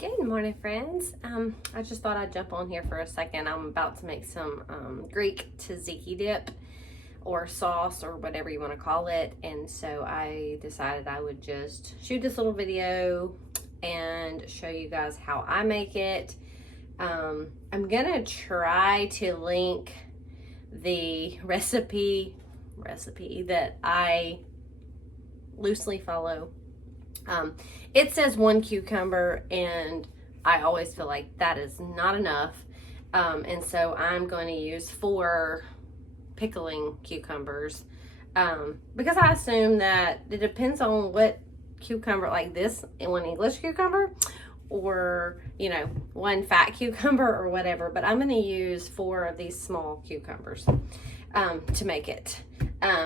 Good morning, friends. I just thought I'd jump on here for a second. I'm about to make some Greek tzatziki dip or sauce or whatever you want to call it. And so I decided I would just shoot this little video and show you guys how I make it. I'm gonna try to link the recipe that I loosely follow. It says 1 cucumber, and I always feel like that is not enough. And so I'm going to use 4 pickling cucumbers, because I assume that it depends on what cucumber, like this, one English cucumber, or, you know, 1 fat cucumber or whatever. But I'm going to use 4 of these small cucumbers to make it.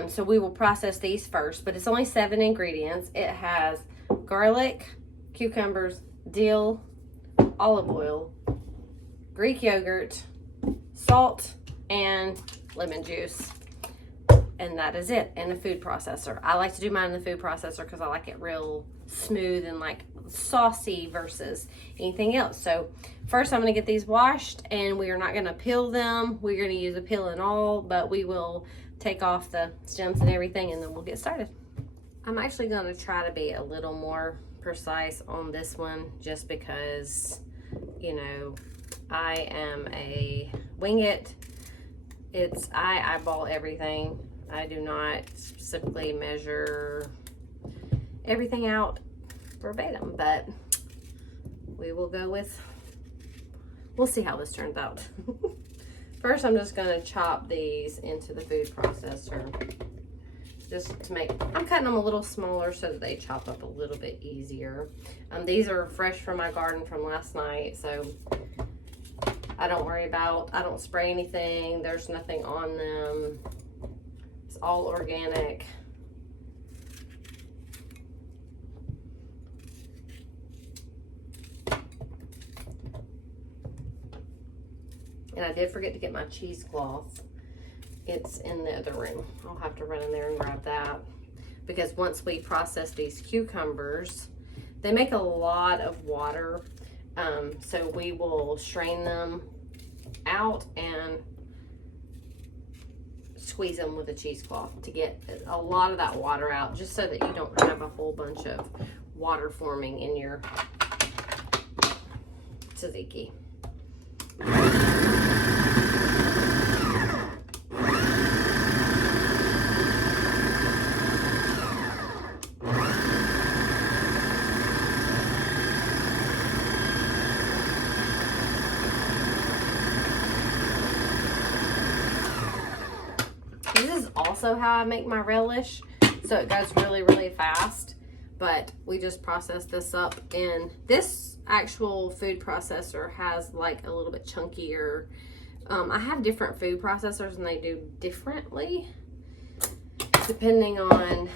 So we will process these first, but it's only 7 ingredients. It has garlic, cucumbers, dill, olive oil, Greek yogurt, salt, and lemon juice. And that is it, in a food processor. I like to do mine in the food processor because I like it real smooth and like saucy versus anything else. So first I'm going to get these washed, and we are not going to peel them. We're going to use a peel and all, but we will take off the stems and everything, and then we'll get started. I'm actually going to try to be a little more precise on this one, just because, you know, I am a wing it. I eyeball everything. I do not specifically measure everything out verbatim, but we will go with, we'll see how this turns out. First, I'm just going to chop these into the food processor. Just to make, I'm cutting them a little smaller so that they chop up a little bit easier. These are fresh from my garden from last night, so I don't worry about, I don't spray anything. There's nothing on them. It's all organic. And I did forget to get my cheesecloth. It's in the other room. I'll have to run in there and grab that, because once we process these cucumbers, they make a lot of water. So we will strain them out and squeeze them with a cheesecloth to get a lot of that water out, just so that you don't have a whole bunch of water forming in your tzatziki. This is also how I make my relish, so it goes really, really fast. But we just process this up, and this actual food processor has like a little bit chunkier. I have different food processors, and they do differently depending on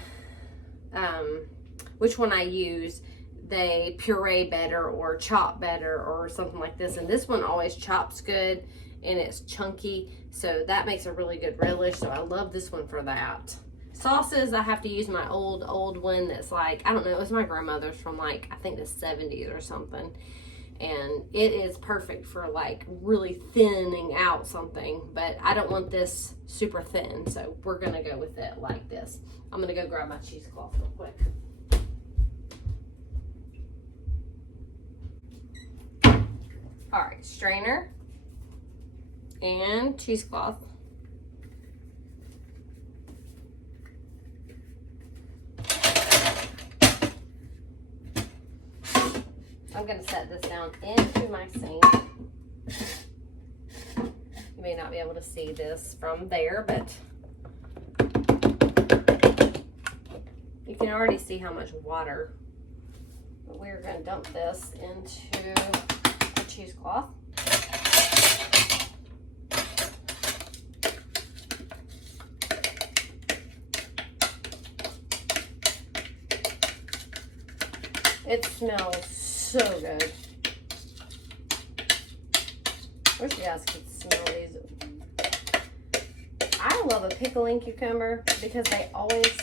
which one I use. They puree better or chop better or something like this, and this one always chops good and it's chunky, so that makes a really good relish. So I love this one for that. Sauces, I have to use my old one that's like, I don't know, it was my grandmother's from like, I think the 70s or something. And it is perfect for like really thinning out something, but I don't want this super thin, so we're gonna go with it like this. I'm gonna go grab my cheesecloth real quick. All right, strainer and cheesecloth. I'm going to set this down into my sink. You may not be able to see this from there, but you can already see how much water. But we're going to dump this into a cheesecloth. It smells so good. I wish you guys could smell these. I love a pickling cucumber because they always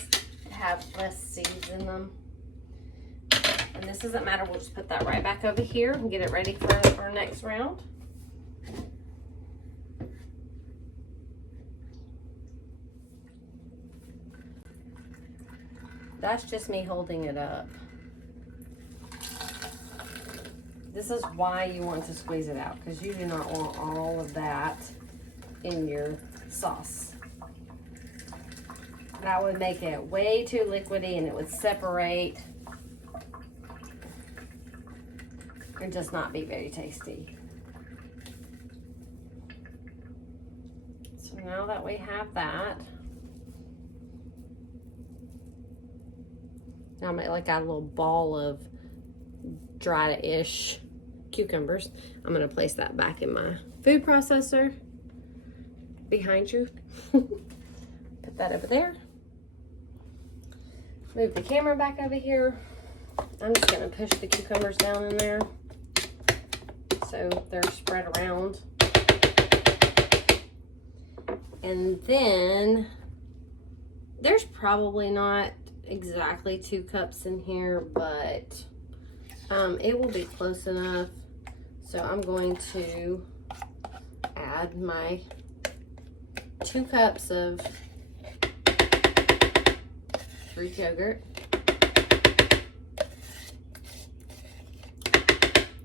have less seeds in them. And this doesn't matter, we'll just put that right back over here and get it ready for our next round. That's just me holding it up. This is why you want to squeeze it out, because you do not want all of that in your sauce. That would make it way too liquidy and it would separate and just not be very tasty. So now that we have that, now I'm like got a little ball of dried-ish cucumbers. I'm gonna place that back in my food processor behind you. Put that over there. Move the camera back over here. I'm just gonna push the cucumbers down in there so they're spread around. And then there's probably not exactly 2 cups in here, but it will be close enough. So I'm going to add my 2 cups of Greek yogurt.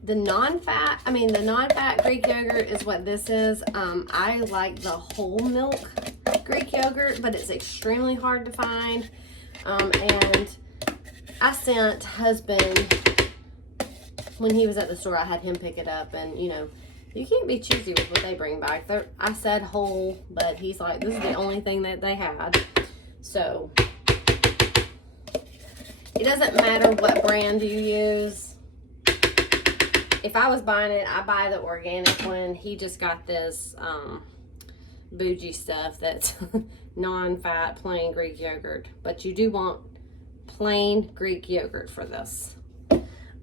The non-fat Greek yogurt is what this is. I like the whole milk Greek yogurt, but it's extremely hard to find. And I sent husband, when he was at the store, I had him pick it up, and you know, you can't be choosy with what they bring back. I said whole, but he's like, this is the only thing that they had. So it doesn't matter what brand you use. If I was buying it, I buy the organic one. He just got this bougie stuff that's non-fat plain Greek yogurt, but you do want plain Greek yogurt for this.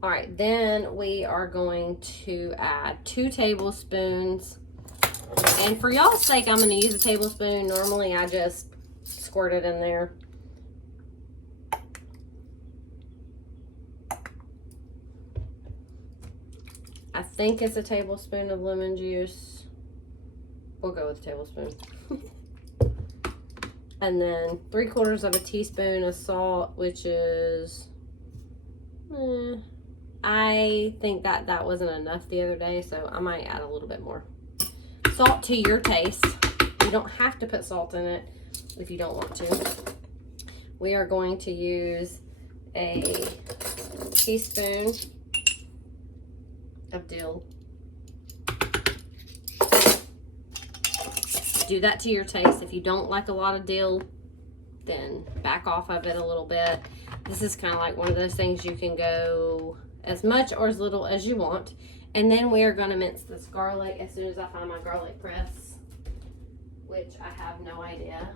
All right, then we are going to add 2 tablespoons. And for y'all's sake, I'm going to use a tablespoon. Normally, I just squirt it in there. I think it's a tablespoon of lemon juice. We'll go with a tablespoon. And then 3/4 of a teaspoon of salt, which is... I think that wasn't enough the other day, so I might add a little bit more. Salt to your taste. You don't have to put salt in it if you don't want to. We are going to use a teaspoon of dill. Do that to your taste. If you don't like a lot of dill, then back off of it a little bit. This is kind of like one of those things you can go as much or as little as you want. And then we are going to mince this garlic as soon as I find my garlic press, which I have no idea.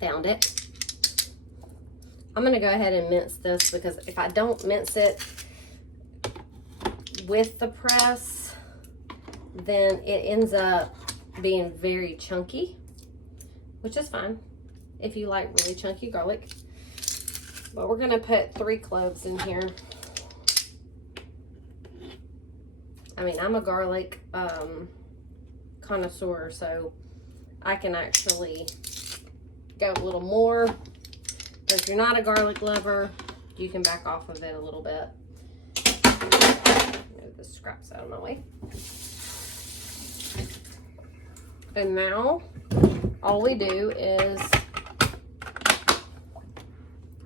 Found it. I'm going to go ahead and mince this, because if I don't mince it with the press, then it ends up being very chunky, which is fine if you like really chunky garlic. But we're gonna put 3 cloves in here. I mean, I'm a garlic connoisseur, so I can actually go a little more. But if you're not a garlic lover, you can back off of it a little bit. Move the scraps out of my way. And now all we do is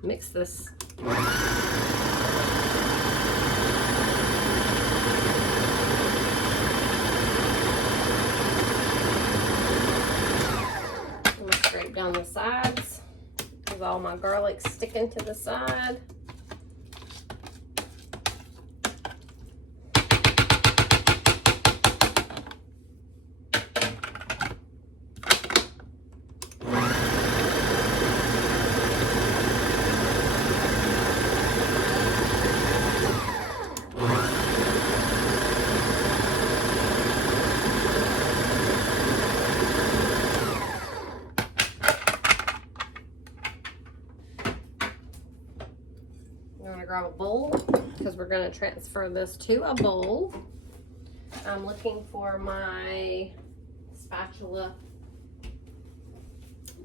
mix this. I'm gonna scrape down the sides because all my garlic's sticking to the side. grab a bowl because we're going to transfer this to a bowl. I'm looking for my spatula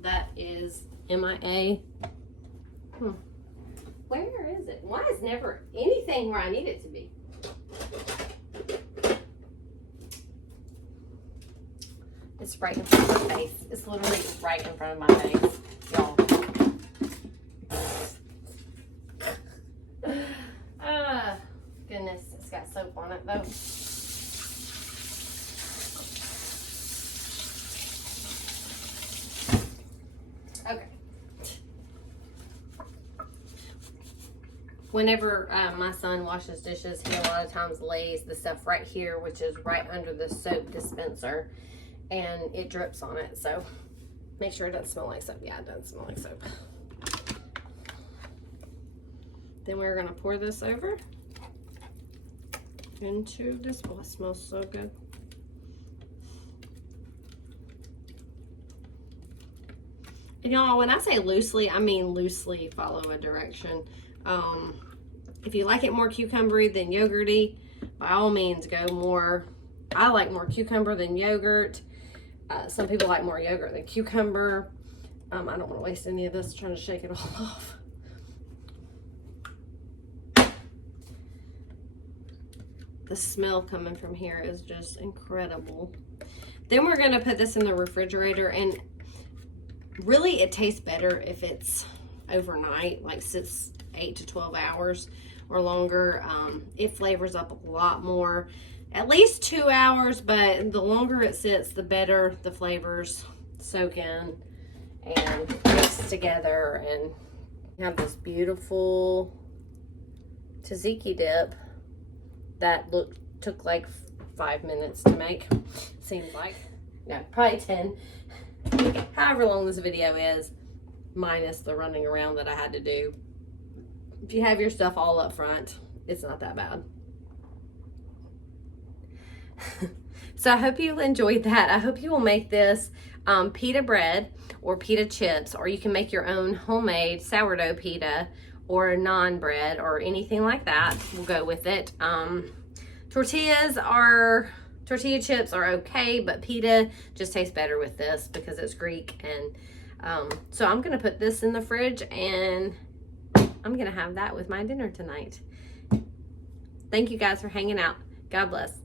that is MIA. Where is it? Why is never anything where I need it to be? It's right in front of my face. It's literally right in front of my face, y'all. Goodness, it's got soap on it though. Okay. Whenever my son washes dishes, he a lot of times lays the stuff right here, which is right under the soap dispenser, and it drips on it. So make sure it doesn't smell like soap. Yeah, it doesn't smell like soap. Then we're gonna pour this over into this. Oh, it smells so good. And y'all, when I say loosely, I mean loosely follow a direction. If you like it more cucumbery than yogurty, by all means go more. I like more cucumber than yogurt. Some people like more yogurt than cucumber. I don't want to waste any of this trying to shake it all off. The smell coming from here is just incredible. Then we're going to put this in the refrigerator, and really it tastes better if it's overnight, like sits 8 to 12 hours or longer. It flavors up a lot more. At least 2 hours, but the longer it sits, the better the flavors soak in and mix together, and you have this beautiful Taziki dip that took like 5 minutes to make. Seems like, no, probably 10. However long this video is, minus the running around that I had to do. If you have your stuff all up front, it's not that bad. So I hope you enjoyed that. I hope you will make this pita bread or pita chips, or you can make your own homemade sourdough pita or naan bread or anything like that. We'll go with it. Tortilla chips are okay, but pita just tastes better with this because it's Greek. And so I'm gonna put this in the fridge, and I'm gonna have that with my dinner tonight. Thank you guys for hanging out. God bless.